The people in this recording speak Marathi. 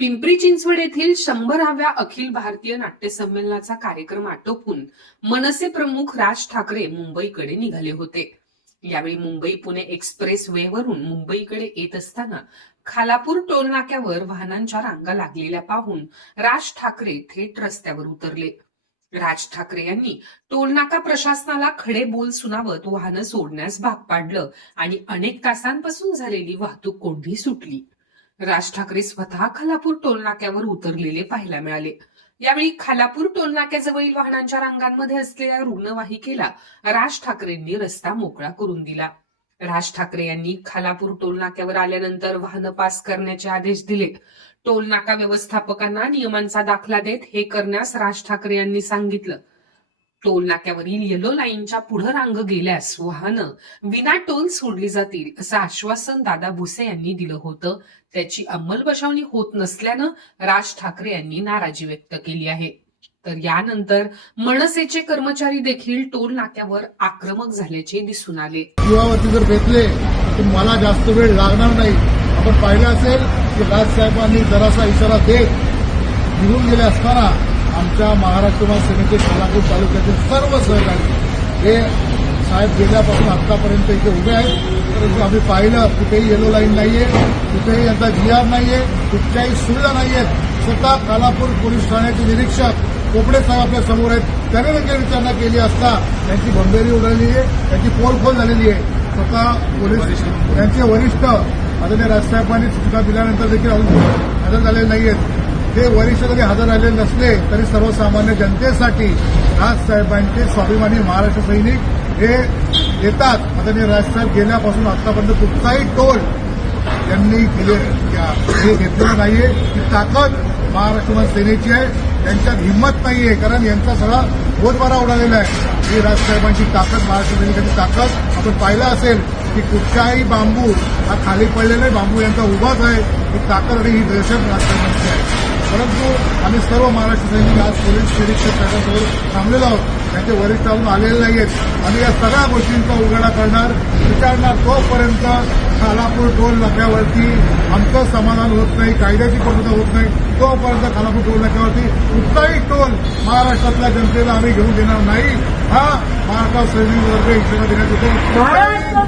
पिंपरी चिंचवड येथील शंभराव्या अखिल भारतीय नाट्य संमेलनाचा कार्यक्रम आटोपून मनसे प्रमुख राज ठाकरे मुंबईकडे निघाले होते. यावेळी मुंबई पुणे एक्सप्रेस वे वरून मुंबईकडे येत असताना खालापूर टोलनाक्यावर वाहनांच्या रांगा लागलेल्या पाहून राज ठाकरे थेट रस्त्यावर उतरले. राज ठाकरे यांनी टोलनाका प्रशासनाला खडे बोल सुनावत वाहनं सोडण्यास भाग पाडलं आणि अनेक तासांपासून झालेली वाहतूक कोंडी सुटली. राज ठाकरे स्वतः खालापूर टोलनाक्यावर उतरलेले पाहायला मिळाले. यावेळी खालापूर टोलनाक्याजवळील वाहनांच्या रांगांमध्ये असलेल्या रुग्णवाहिकेला राज ठाकरेंनी रस्ता मोकळा करून दिला. राज ठाकरे यांनी खालापूर टोलनाक्यावर आल्यानंतर वाहनं पास करण्याचे आदेश दिले. टोलनाका व्यवस्थापकांना नियमांचा दाखला देत हे करण्यास राज ठाकरे यांनी सांगितलं. टोल नाक्यावरील येलो लाईनच्या पुढे रांग गेल्यास वाहनं विना टोल सोडली जातील असं आश्वासन दादा भुसे यांनी दिलं होतं. त्याची अंमलबजावणी होत नसल्यानं राज ठाकरे यांनी नाराजी व्यक्त केली आहे. तर यानंतर मनसेचे कर्मचारी देखील टोल नाक्यावर आक्रमक झाल्याचे दिसून आले. जीवावरती जर बेतले तर मला जास्त वेळ लागणार नाही. आपण पाहिलं असेल की राजसाहेबांनी जरासा इशारा देत निघून गेले असताना आमच्या महाराष्ट्र सेनेचे सोलापूर तालुक्याचे सर्व सहकारी हे साहेब गेल्यापासून आतापर्यंत इथे उभे आहेत. परंतु आम्ही पाहिलं कुठेही येलो लाईन नाहीये कुठेही यांचा जी आर नाहीये कुठच्याही सुविधा नाहीयेत. स्वतः कालापूर पोलीस ठाण्याचे निरीक्षक कोपडे साहेब आपल्यासमोर आहेत. त्याने देखील विचारणा केली असता त्यांची बंबेरी उडाली आहे त्यांची पोलखोल झालेली आहे. स्वतः पोलीस त्यांचे वरिष्ठ आदरणीय राजसाहेबांनी सूचना दिल्यानंतर देखील अजून हजर झालेले नाहीयेत. ते वरिष्ठ जरी हजर राहिलेले नसले तरी सर्वसामान्य जनतेसाठी राजसाहेबांचे स्वाभिमानी महाराष्ट्र सैनिक हे येतात. आदरणीय राजसाहेब गेल्यापासून आतापर्यंत कुठलाही टोल त्यांनी दिले हे घेतलेलं नाहीये. ही ताकद महाराष्ट्र सेनेची आहे. त्यांच्यात हिंमत नाहीये कारण यांचा सगळा बोटबारा उडालेला आहे. ही राजसाहेबांची ताकद महाराष्ट्र सैनिकांची ताकद आपण पाहिलं असेल की कुठच्याही बांबू हा खाली पडलेला आहे. बांबू यांचा उभाच आहे. ही ताकद आणि ही दहशत राजसाहेबांची आहे. परंतु आम्ही सर्व महाराष्ट्र सैनिक आज पोलीस निरीक्षक साहेबांसमोर थांबलेलो आहोत. त्यांचे वरिष्ठ अजून आलेले नाहीयेत. आम्ही या सगळ्या गोष्टींचा उघडा करणार विचारणार तोपर्यंत खालापूर टोल नाक्यावरती आमचं समाधान होत नाही कायद्याची पूर्तता होत नाही. तोपर्यंत खालापूर टोल नाक्यावरती कुठलाही टोल महाराष्ट्रातल्या जनतेला आम्ही घेऊन देणार नाही. हा महाराष्ट्र सैनिक वर्ग इशारा देण्यात येतो. महाराष्ट्र